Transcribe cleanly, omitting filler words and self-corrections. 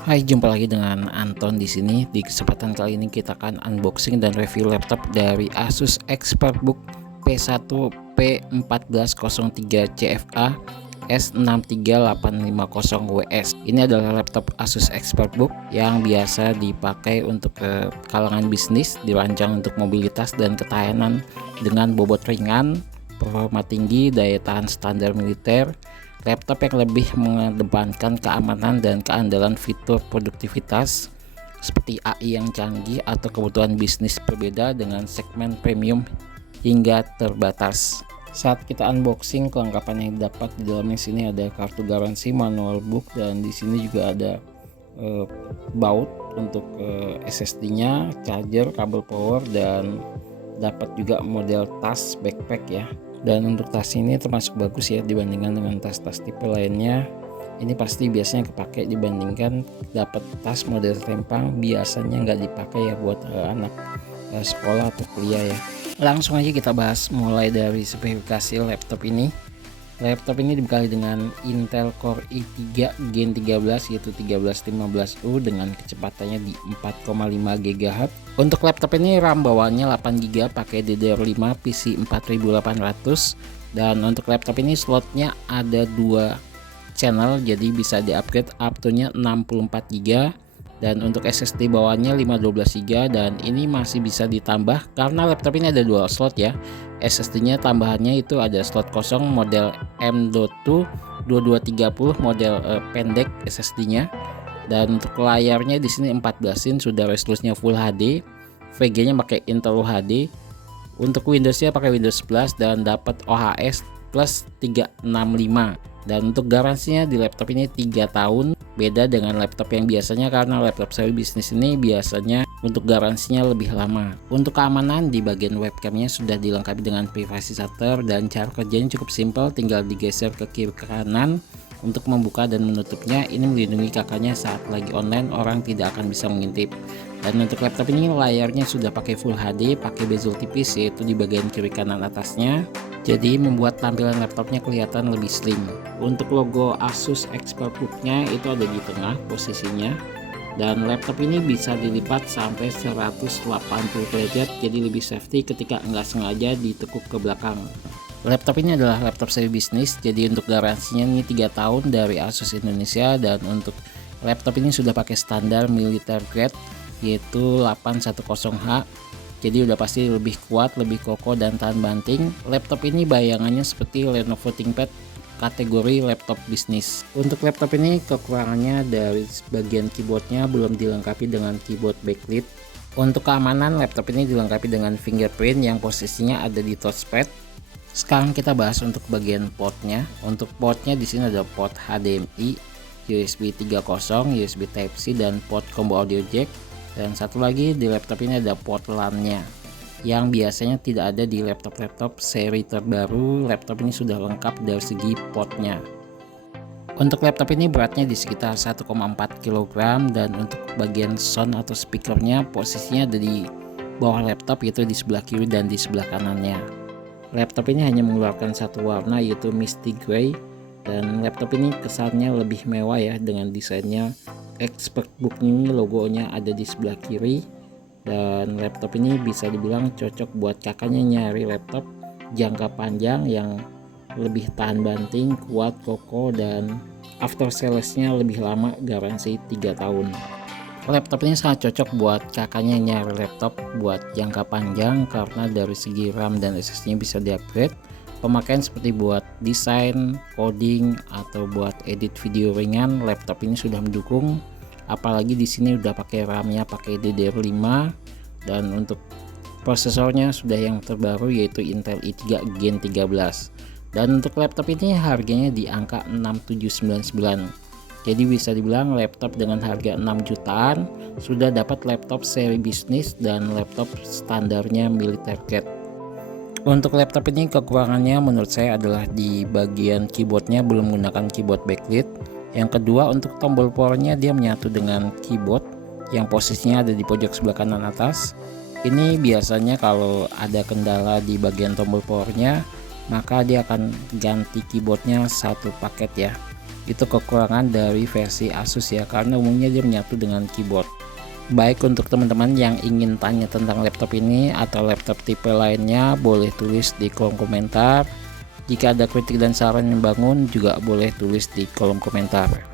Hai, jumpa lagi dengan Anton di sini. Di kesempatan kali ini kita akan unboxing dan review laptop dari Asus ExpertBook P1 P1403 CFA S63850WS. Ini adalah laptop Asus ExpertBook yang biasa dipakai untuk kalangan bisnis, dirancang untuk mobilitas dan ketahanan dengan bobot ringan, performa tinggi, daya tahan standar militer. Laptop yang lebih mengedepankan keamanan dan keandalan fitur produktivitas seperti AI yang canggih atau kebutuhan bisnis berbeda dengan segmen premium hingga terbatas. Saat kita unboxing, kelengkapan yang didapat di dalamnya sini ada kartu garansi, manual book, dan di sini juga ada baut untuk SSD-nya, charger, kabel power, dan dapat juga model tas backpack ya. Dan untuk tas ini termasuk bagus ya dibandingkan dengan tas-tas tipe lainnya. Ini pasti biasanya kepake dibandingkan dapat tas model rempang, biasanya nggak dipakai ya buat anak sekolah atau kuliah ya. Langsung aja kita bahas mulai dari spesifikasi laptop ini. Laptop ini dibekali dengan Intel Core i3 Gen 13 yaitu 1315U dengan kecepatannya di 4,5 GHz. Untuk laptop ini RAM bawaannya 8 GB pakai DDR5 PC 4800, dan untuk laptop ini slotnya ada 2 channel jadi bisa di-upgrade up to-nya 64 GB, dan untuk SSD bawaannya 512 GB, dan ini masih bisa ditambah karena laptop ini ada dual slot ya. SSD-nya tambahannya itu ada slot kosong model M.2 2230 model pendek SSD-nya, dan untuk layarnya di sini 14 in, sudah resolusinya Full HD, VG-nya pakai Intel HD. Untuk Windows-nya pakai Windows 11 dan dapat OHS plus 365. Dan untuk garansinya di laptop ini 3 tahun, beda dengan laptop yang biasanya karena laptop seri bisnis ini biasanya untuk garansinya lebih lama. Untuk keamanan, di bagian webcamnya sudah dilengkapi dengan privasi shutter dan cara kerjanya cukup simpel, tinggal digeser ke kiri ke kanan untuk membuka dan menutupnya. Ini melindungi kakaknya saat lagi online, orang tidak akan bisa mengintip. Dan untuk laptop ini layarnya sudah pakai Full HD, pakai bezel tipis yaitu di bagian kiri kanan atasnya, jadi membuat tampilan laptopnya kelihatan lebih slim. Untuk logo Asus ExpertBook-nya itu ada di tengah posisinya, dan laptop ini bisa dilipat sampai 180 derajat jadi lebih safety ketika nggak sengaja ditekuk ke belakang. Laptop ini adalah laptop seri bisnis, jadi untuk garansinya ini 3 tahun dari Asus Indonesia, dan untuk laptop ini sudah pakai standar militer grade yaitu 810H. Jadi udah pasti lebih kuat, lebih kokoh dan tahan banting. Laptop ini bayangannya seperti Lenovo ThinkPad kategori laptop bisnis. Untuk laptop ini kekurangannya dari bagian keyboardnya belum dilengkapi dengan keyboard backlit. Untuk keamanan, laptop ini dilengkapi dengan fingerprint yang posisinya ada di touchpad. Sekarang kita bahas untuk bagian portnya. Untuk portnya di sini ada port HDMI, USB 3.0, USB Type-C, dan port combo audio jack. Dan satu lagi di laptop ini ada port LAN-nya yang biasanya tidak ada di laptop-laptop seri terbaru. Laptop ini sudah lengkap dari segi portnya. Untuk laptop ini beratnya di sekitar 1,4 kg, dan untuk bagian sound atau speakernya posisinya ada di bawah laptop yaitu di sebelah kiri dan di sebelah kanannya. Laptop ini hanya mengeluarkan satu warna yaitu Misty Gray, dan laptop ini kesannya lebih mewah ya dengan desainnya. ExpertBook ini logonya ada di sebelah kiri, dan laptop ini bisa dibilang cocok buat kakaknya nyari laptop jangka panjang yang lebih tahan banting, kuat, kokoh, dan after sales-nya lebih lama, garansi 3 tahun. Laptop ini sangat cocok buat kakaknya nyari laptop buat jangka panjang karena dari segi RAM dan SSD-nya bisa di-upgrade. Pemakaian seperti buat desain, coding, atau buat edit video ringan, laptop ini sudah mendukung. Apalagi di sini udah pakai RAM-nya pakai DDR5, dan untuk prosesornya sudah yang terbaru yaitu Intel i3 Gen 13. Dan untuk laptop ini harganya di angka 6799. Jadi bisa dibilang laptop dengan harga 6 jutaan sudah dapat laptop seri bisnis dan laptop standarnya militer grade. Untuk laptop ini kekurangannya menurut saya adalah di bagian keyboardnya belum menggunakan keyboard backlit. Yang kedua, untuk tombol powernya dia menyatu dengan keyboard yang posisinya ada di pojok sebelah kanan atas. Ini biasanya kalau ada kendala di bagian tombol powernya, maka dia akan ganti keyboardnya satu paket ya. Itu kekurangan dari versi Asus ya, karena umumnya dia menyatu dengan keyboard. Baik, untuk teman-teman yang ingin tanya tentang laptop ini atau laptop tipe lainnya, boleh tulis di kolom komentar. Jika ada kritik dan saran yang membangun juga boleh tulis di kolom komentar.